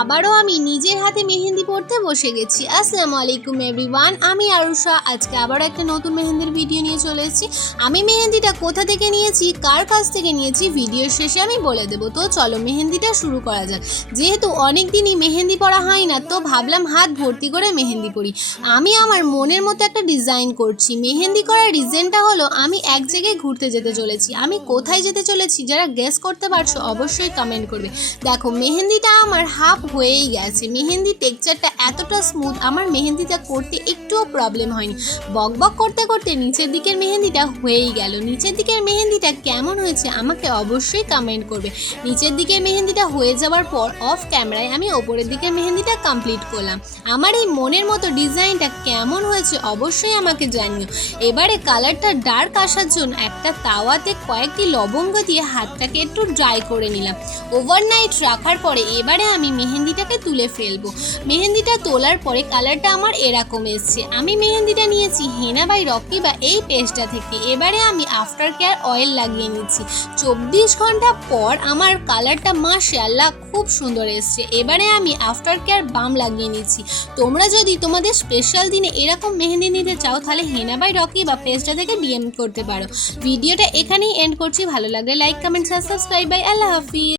আবারও আমি নিজের হাতে মেহেন্দি পড়তে বসে গেছি। আসসালামু আলাইকুম এভরিওয়ান আমি আরুষা। আজকে আবারও একটা নতুন মেহেন্দির ভিডিও নিয়ে চলে এসেছি। আমি মেহেন্দিটা কোথা থেকে নিয়েছি, কার কাছ থেকে নিয়েছি ভিডিওর শেষে আমি বলে দেবো। তো চলো মেহেন্দিটা শুরু করা যাক। যেহেতু অনেক দিনই মেহেন্দি পড়া হয় না, তো ভাবলাম হাত ভর্তি করে মেহেন্দি পড়ি। আমি আমার মনের মতো একটা ডিজাইন করছি। মেহেন্দি করার রিজনটা হলো, আমি এক জায়গায় ঘুরতে যেতে চলেছি। আমি কোথায় যেতে চলেছি, যারা গেস করতে পারছ, অবশ্যই কমেন্ট করবে। দেখো, মেহেন্দিটা আমার হাফ হয়েই গেছে। মেহেন্দি টেক্সচারটা এতটা স্মুথ আমার মেহেন্দিটা করতে একটুও প্রবলেম হয়নি। বক বক করতে করতে নিচের দিকের মেহেন্দিটা হয়েই গেল। নিচের দিকের মেহেন্দিটা কেমন হয়েছে আমাকে অবশ্যই কমেন্ট করবে। নিচের দিকের মেহেন্দিটা হয়ে যাওয়ার পর অফ ক্যামেরায় আমি ওপরের দিকের মেহেন্দিটা কমপ্লিট করলাম। আমার এই মনের মতো ডিজাইনটা কেমন হয়েছে অবশ্যই আমাকে জানিও। এবারে কালারটা ডার্ক আসার জন্য একটা তাওয়াতে কয়েকটি লবঙ্গ দিয়ে হাতটাকে একটু ড্রাই করে নিলাম। ওভারনাইট রাখার পরে এবারে আমি মেহেন্দিটাকে তুলে ফেলব। মেহেন্দিটা তোলার পরে কালারটা আমার এরকম এসছে। আমি মেহেন্দিটা নিয়েছি হেনা বাই রকি বা এই পেস্টটা থেকে। এবারে আমি আফটার কেয়ার অয়েল লাগিয়ে নিচ্ছি। চব্বিশ ঘণ্টা পর আমার কালারটা মাশাল্লাহ খুব সুন্দর এসছে। এবারে আমি আফটার কেয়ার বাম লাগিয়ে নিচ্ছি। তোমরা যদি তোমাদের স্পেশাল দিনে এরকম মেহেন্দি নিতে চাও, তাহলে হেনা বাই রকি বা পেজটা থেকে ডিএম করতে পারো। ভিডিওটা এখানেই এন্ড করছি। ভালো লাগলে লাইক কমেন্ট সাবস্ক্রাইব বাই আল্লাহ হাফিজ।